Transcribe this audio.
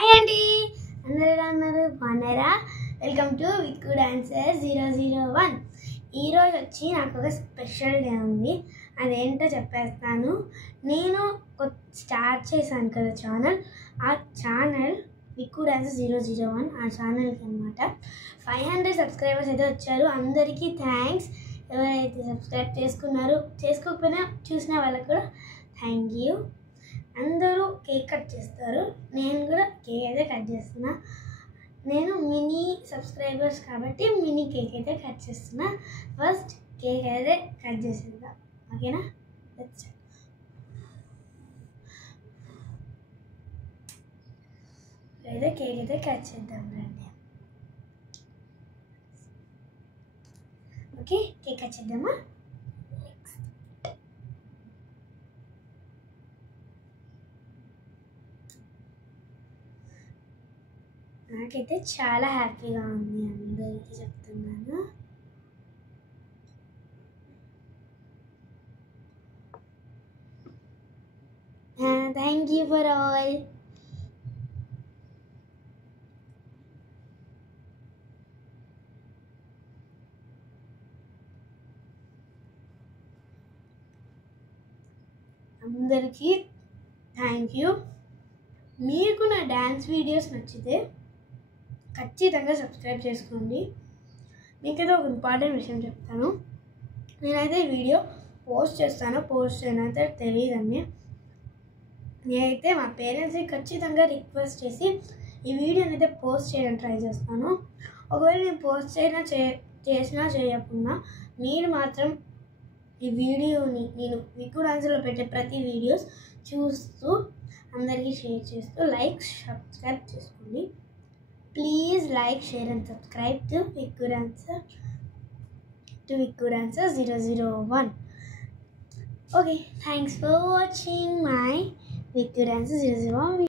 Hi అండి, అందరూ ఎలా ఉన్నారు? బాగున్నారా? Welcome to విక్కు dancer 001. ఈరోజు వచ్చి నాకు ఒక స్పెషల్ డే ఉంది. అదేంటో చెప్పేస్తాను. నేను స్టార్ట్ చేశాను కదా ఛానల్. ఆ ఛానల్ విక్కు డాన్సర్ 001 ఆ ఛానల్కి అనమాట 500 సబ్స్క్రైబర్స్ అయితే వచ్చారు. అందరికీ థ్యాంక్స్. ఎవరైతే సబ్స్క్రైబ్ చేసుకున్నారో చేసుకోకపోయినా చూసిన వాళ్ళకు కూడా థ్యాంక్ యూ. అందరూ కేక్ కట్ చేస్తారు, నేను కూడా కేక్ అయితే కట్ చేస్తున్నా. నేను మినీ సబ్స్క్రైబర్స్ కాబట్టి మినీ కేక్ అయితే కట్ చేస్తున్నా. ఫస్ట్ కేక్ అయితే కట్ చేసేద్దాం, ఓకేనా? అయితే కేక్ అయితే కట్ చేద్దాం రండి. ఓకే, కేక్ కట్ చేద్దామా? నాకైతే చాలా హ్యాపీగా ఉంది, అందరికీ చెప్తున్నాను. Thank you for all. అందరికీ థ్యాంక్ యూ. మీకు నా డ్యాన్స్ వీడియోస్ నచ్చితే ఖచ్చితంగా సబ్స్క్రైబ్ చేసుకోండి. మీకైతే ఒక ఇంపార్టెంట్ విషయం చెప్తాను. నేనైతే ఈ వీడియో పోస్ట్ చేస్తానో పోస్ట్ చేయనైతే తెలియదండి. నేనైతే మా పేరెంట్స్ని ఖచ్చితంగా రిక్వెస్ట్ చేసి ఈ వీడియోని అయితే పోస్ట్ చేయడానికి ట్రై చేస్తాను. ఒకవేళ నేను పోస్ట్ చేసినా చేయకుండా మీరు మాత్రం ఈ వీడియోని నేను విక్కు డాన్సర్లో పెట్టే ప్రతి వీడియోస్ చూస్తూ అందరికీ షేర్ చేస్తూ లైక్ సబ్స్క్రైబ్ చేసుకోండి. Please like, share and subscribe to Vikku Dancer 001. Okay, thanks for watching my Vikku Dancer 001.